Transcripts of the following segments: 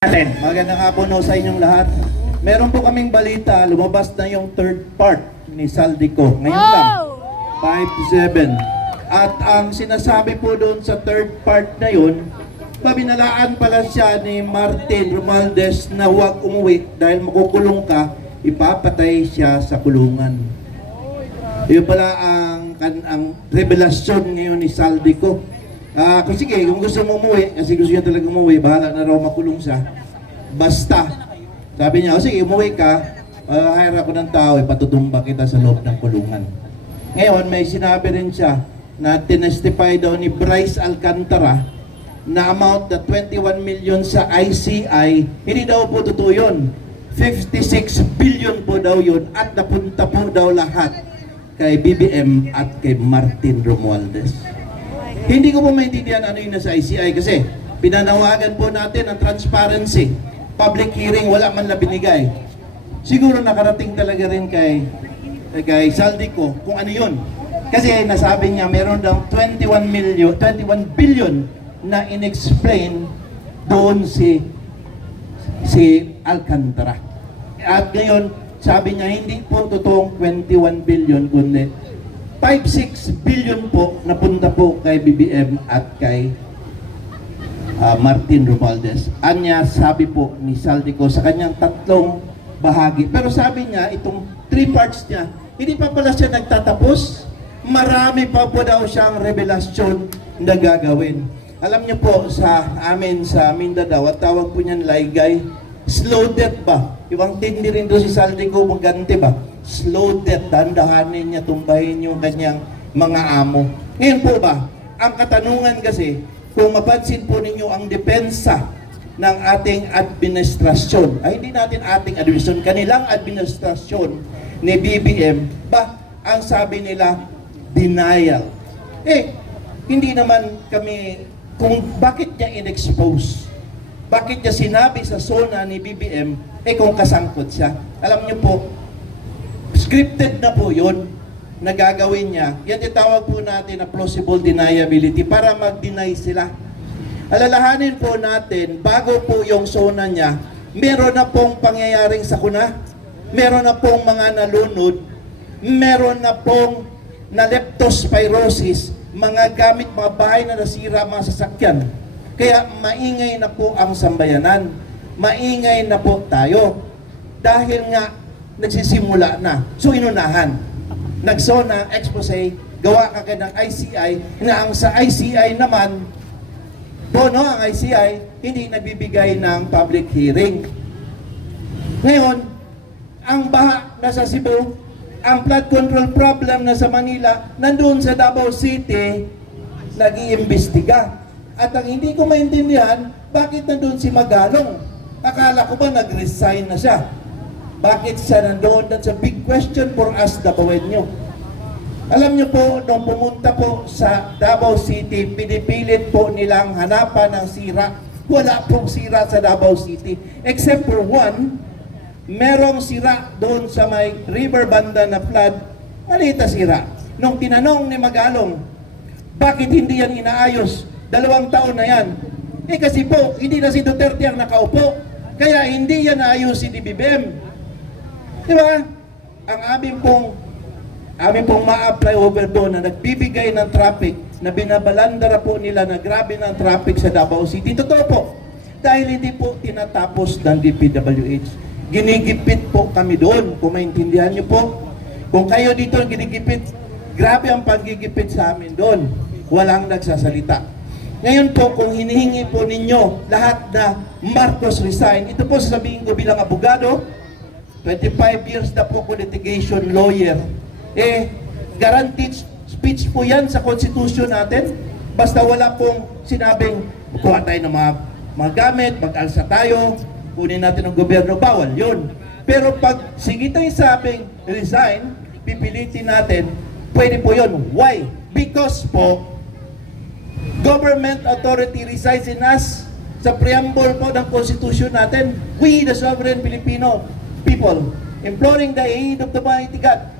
Natin. Magandang hapon ho sa inyong lahat. Meron po kaming balita, lumabas na yung third part ni Saldico. Ngayon lang, 5 to 7. At ang sinasabi po doon sa third part na yun, pabinalaan pala siya ni Martin Romualdez na huwag umuwi dahil makukulong ka, ipapatay siya sa kulungan. Yun pala ang revelasyon ngayon ni Saldico. Kung sige, kung gusto mo umuwi, kasi gusto niya talaga umuwi, bahala na raw makulong siya. Basta, sabi niya, sige, umuwi ka, hire ako ng tao, ipatutumba kita sa loob ng kulungan. Ngayon, may sinabi rin siya na tinestify daw ni Bryce Alcantara na amount na 21 million sa ICI, hindi daw po totoo yun. 56 billion po daw yun at napunta po daw lahat kay BBM at kay Martin Romualdez. Hindi ko po maintindihan ano yung nasa ICI kasi pinanawagan po natin ang transparency. Public hearing, wala man na binigay. Siguro nakarating talaga rin kay Saldico kung ano yun. Kasi nasabi niya meron daw 21 billion na inexplain doon si Alcantara. At ngayon, sabi niya hindi po totoong 21 billion kundi 5-6 billion po napunta po kay BBM at kay Martin Romualdez. Anya sabi po ni Saldico sa kanyang tatlong bahagi. Pero sabi niya, itong 3 parts niya, hindi pa pala siya nagtatapos. Marami pa po daw siyang revelasyon na gagawin. Alam niyo po sa amin sa Mindanao, at tawag po niyan laygay, slow death ba? Ibang tindi rin doon si Saldico magganti ba? Slow death, dandahanin niya, tumbahin yung kanyang mga amo. Ngayon po ba, ang katanungan kasi, kung mapansin po ninyo ang depensa ng ating administrasyon, ay hindi natin ating administrasyon, kanilang administrasyon ni BBM, ang sabi nila, denial. Hindi naman kami, kung bakit niya in-expose, bakit niya sinabi sa SONA ni BBM, kung kasangkot siya. Alam niyo po, scripted na po yun na gagawin niya. Yan itawag po natin na plausible deniability para mag-deny sila. Alalahanin po natin, bago po yung SONA niya, meron na pong pangyayaring sakuna, meron na pong mga nalunod, meron na pong na leptospirosis, mga gamit, mga bahay na nasira, mga sasakyan. Kaya maingay na po ang sambayanan. Maingay na po tayo. Dahil nga, nagsisimula na. So, inunahan. Nagsona, expose, gawa ka ng ICI, na ang sa ICI naman, bono ang ICI, hindi nagbibigay ng public hearing. Ngayon, ang baha na sa Cebu, ang flood control problem na sa Manila, nandun sa Davao City, nag-iimbestiga. At ang hindi ko maintindihan, bakit nandun si Magalong? Akala ko ba nag-resign na siya? Bakit siya nandoon? That's a big question for us, Davaoenyo. Alam niyo po, nung pumunta po sa Davao City, pinipilit po nilang hanapan ng sira. Wala pong sira sa Davao City. Except for one, merong sira doon sa may river banda na flood, maliit na sira. Nung tinanong ni Magalong, bakit hindi yan inaayos? 2 taon na yan. Kasi po, hindi na si Duterte ang nakaupo. Kaya hindi yan naayos si BBM. Diba? Ang amin pong ma-apply over doon na nagbibigay ng traffic, na binabalandara po nila na grabe ng traffic sa Davao City. Totoo po. Dahil hindi po tinatapos ng DPWH. Ginigipit po kami doon. Kung maintindihan nyo po. Kung kayo dito ginigipit, grabe ang pagigipit sa amin doon. Walang nagsasalita. Ngayon po, kung hinihingi po ninyo lahat na Marcos resign, ito po sasabihin ko bilang abogado, 25 years na po ko litigation lawyer. Guaranteed speech po yan sa konstitusyon natin. Basta wala pong sinabing, kuha tayo ng mga gamit, mag-alsa tayo, kunin natin ng gobyerno, bawal yun. Pero pag sige tayo sabing resign, pipilitin natin, pwede po yun. Why? Because po, government authority resides in us. Sa preamble po ng Constitution natin, we, the sovereign Filipino people, imploring the aid of the mighty God,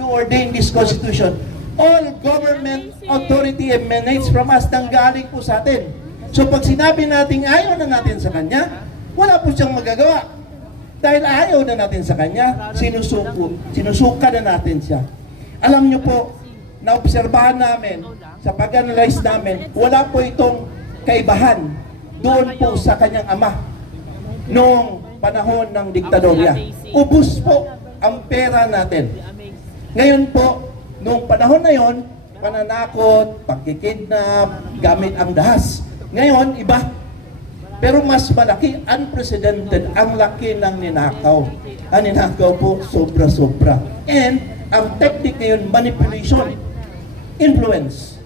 to ordain this Constitution. All government authority emanates from us, nanggaling po sa atin. So pag sinabi natin ayaw na natin sa Kanya, Wala po siyang magagawa. Dahil ayaw na natin sa kanya, sinusuka na natin siya. Alam niyo po, naobserbahan namin, sa pag-analyze namin, wala po itong kaibahan doon po sa kanyang ama noong panahon ng diktadorya. Ubus po ang pera natin. Ngayon po, noong panahon na yon, pananakot, pagkikidnap, gamit ang dahas. Ngayon, iba. Pero mas malaki, unprecedented, ang laki ng ninakaw. Ang ninakaw po, sobra-sobra. And, ang technique ngayon, manipulation, influence,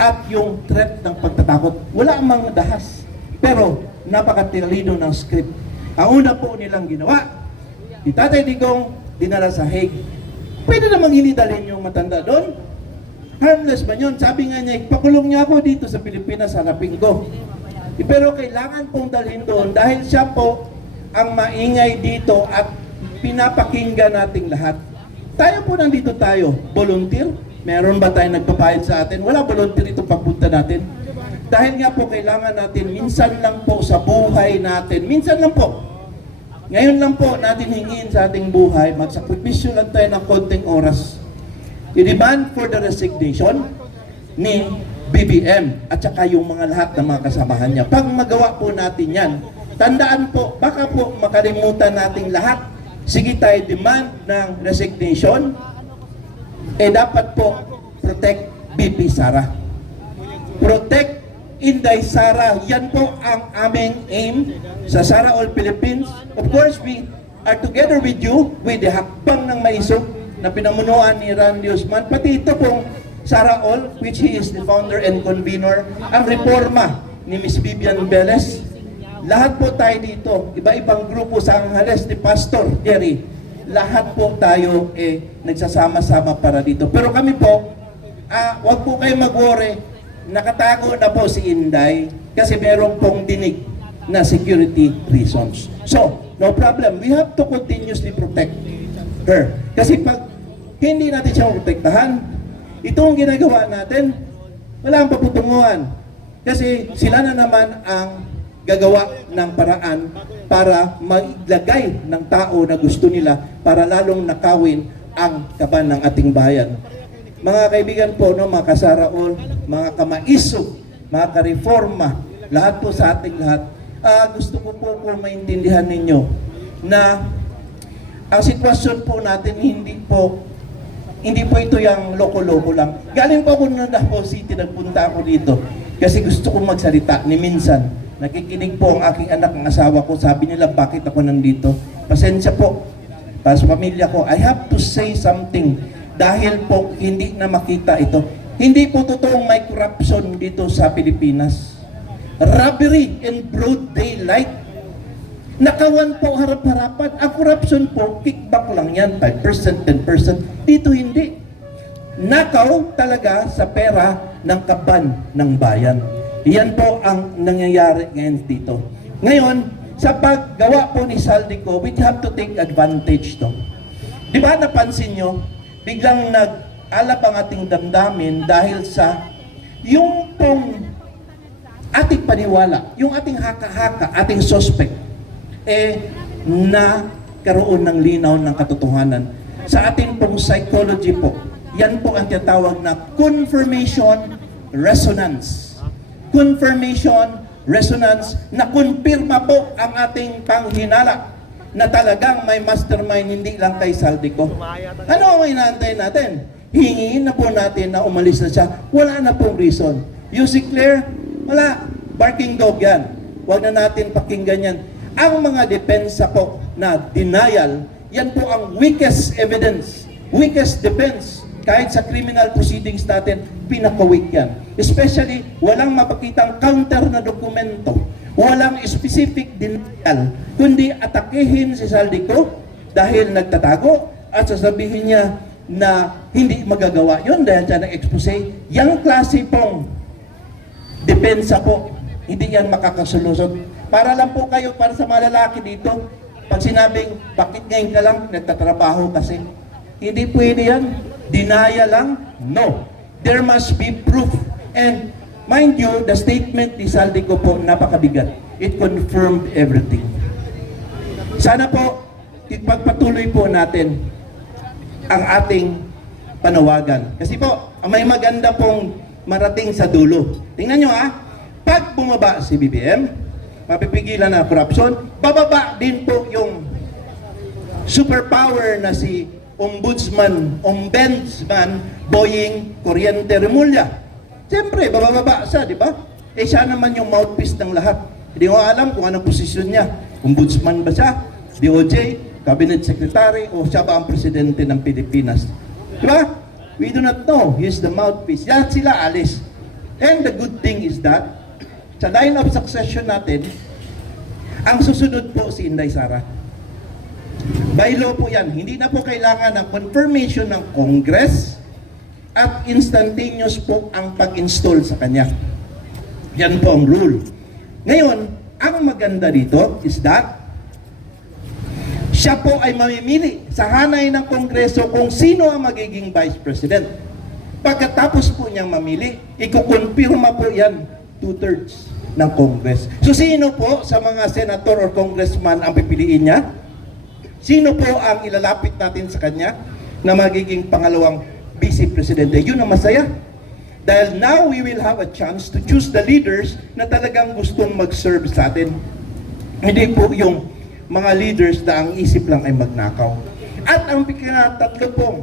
at yung threat ng pagtatakot. Wala ang mga dahas. Pero, napakatalino ng script. Ang una po nilang ginawa, si Tatay Digong, dinala sa Hague. Pwede namang hinidalhin yung matanda doon. Harmless ba yun? Sabi nga niya, ipakulong niya ako dito sa Pilipinas, hanapin ko. Pero kailangan pong dalhin doon dahil siya po ang maingay dito at pinapakinggan nating lahat. Tayo po nandito tayo, volunteer. Meron ba tayo nagpapayad sa atin? Wala volunteer ito pagpunta natin. Dahil nga po kailangan natin, minsan lang po sa buhay natin, minsan lang po. Ngayon lang po natin hingin sa ating buhay, magsakripisyo lang tayo ng konting oras. I-demand for the resignation ni BBM at saka yung mga lahat ng mga kasamahan niya. Pag magawa po natin yan, tandaan po, baka po makalimutan nating lahat. Sige tayo demand ng resignation, dapat po protect BP Sara. Protect Inday Sara. Yan po ang aming aim sa Sara All Philippines. Of course, we are together with you with the hakbang ng maisog na pinamunuan ni Randy Usman. Pati ito pong Sara All, which he is the founder and convener, ang reforma ni Miss Vivian Velez. Lahat po tayo dito, iba-ibang grupo sa Angeles ni Pastor Jerry. Lahat po tayo nagsasama-sama para dito. Pero kami po, wag po kayo mag-worry, nakatago na po si Inday kasi meron pong dinig na security reasons. So, no problem. We have to continuously protect her. Kasi pag hindi natin siya protektahan, itong ginagawa natin, wala ang paputunguhan. Kasi sila na naman ang gagawa ng paraan para maglagay ng tao na gusto nila para lalong nakawin ang kaban ng ating bayan. Mga kaibigan po, no, mga kasaraol, mga kamaisog, mga kareforma, lahat po sa ating lahat, gusto ko po maintindihan ninyo na ang sitwasyon po natin hindi po ito yung loko-loko lang. Galing po ako na Davao City, nagpunta ako dito kasi gusto kong magsalita ni minsan. Nakikinig po ang aking anak, ang asawa ko, sabi nila bakit ako nandito. Pasensya po, para sa pamilya ko, I have to say something dahil po hindi na makita ito. Hindi po totoong may corruption dito sa Pilipinas. Robbery in broad daylight. Nakawan po harap-harapan. Ang corruption po, kickback lang yan, 5%, 10%. Dito hindi. Nakaw talaga sa pera ng kaban ng bayan. Yan po ang nangyayari ngayon dito. Ngayon, sa paggawa po ni Saldico, we have to take advantage to. Di ba napansin nyo, biglang nag-alap ang ating damdamin dahil sa yung pong ating paniwala, yung ating haka-haka, ating suspect, na karoon ng linaw ng katotohanan. Sa ating pong psychology po, yan po ang tinatawag na confirmation resonance. Confirmation resonance na kumpirma po ang ating panghinala na talagang may mastermind hindi lang kay Saldico. Ano ang inaantay natin? Hingin na po natin na umalis na siya. Wala na pong reason. You see clear? Wala. Barking dog yan. Huwag na natin pakinggan yan. Ang mga depensa po na denial, yan po ang weakest evidence, weakest defense. Kahit sa criminal proceedings natin, pinaka-weak yan. Especially, walang mapakitang counter na dokumento, walang specific denial, kundi atakehin si Saldico dahil nagtatago at sasabihin niya na hindi magagawa yun dahil siya nag-expose. Yang klase pong depensa po, hindi yan makakasolusyon. Para lang po kayo, para sa mga lalaki dito, pag sinabing, bakit ngayon ka lang, nagtatrabaho kasi. Hindi pwede yan. Dinaya lang? No. There must be proof. And mind you, the statement ni Saldico po, napakabigat. it confirmed everything. Sana po, ipagpatuloy po natin ang ating panawagan. Kasi po, may maganda pong marating sa dulo. Tingnan nyo pag bumaba si BBM, mapipigilan na corruption, bababa din po yung superpower na si Ombudsman Boying Kuryente Remulla. Siyempre, bababa siya, di ba? Siya naman yung mouthpiece ng lahat. Hindi ko alam kung anong posisyon niya. Ombudsman ba siya? DOJ? Cabinet Secretary? O siya ba ang presidente ng Pilipinas? Di ba? We do not know. He is the mouthpiece. Yan sila alis. And the good thing is that, sa line of succession natin, ang susunod po si Inday Sara. By law po yan. Hindi na po kailangan ng confirmation ng Congress at instantaneous po ang pag-install sa kanya. Yan po ang rule. Ngayon, ang maganda dito is that siya po ay mamimili sa hanay ng Kongreso kung sino ang magiging Vice President. Pagkatapos po niyang mamili, ikukonfirma po yan 2/3 ng Congress. So sino po sa mga senator or congressman ang pipiliin niya? Sino po ang ilalapit natin sa kanya na magiging pangalawang Vice Presidente? Yun ang masaya. Dahil now we will have a chance to choose the leaders na talagang gustong mag-serve sa atin. Hindi po yung mga leaders na ang isip lang ay magnakaw. At ang tatlo pong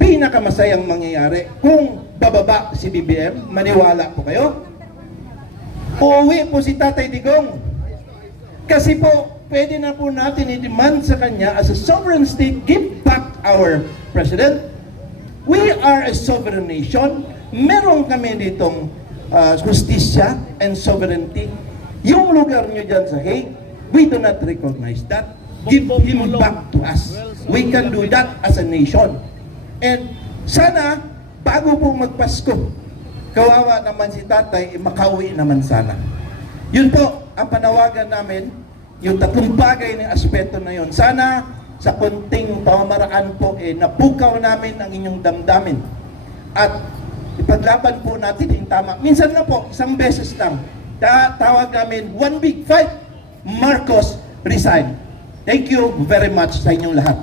pinakamasayang mangyayari kung bababa si BBM, maniwala po kayo, uuwi po si Tatay Digong. Kasi po, pwede na po natin i-demand sa kanya as a sovereign state, give back our president. We are a sovereign nation. Meron kami ditong justisya and sovereignty. Yung lugar nyo dyan sa Hague, we do not recognize that. Give him back to us. We can do that as a nation. And sana, bago po magpasko, kawawa naman si tatay, makauwi naman sana. Yun po, ang panawagan namin, yung tatlong bagay ng aspeto na yun. Sana, sa konting pamamaraan po, napukaw namin ang inyong damdamin. At ipaglaban po natin yung tama. Minsan na po, isang beses lang, tawag namin, one big fight, Marcos resign. Thank you very much sa inyong lahat.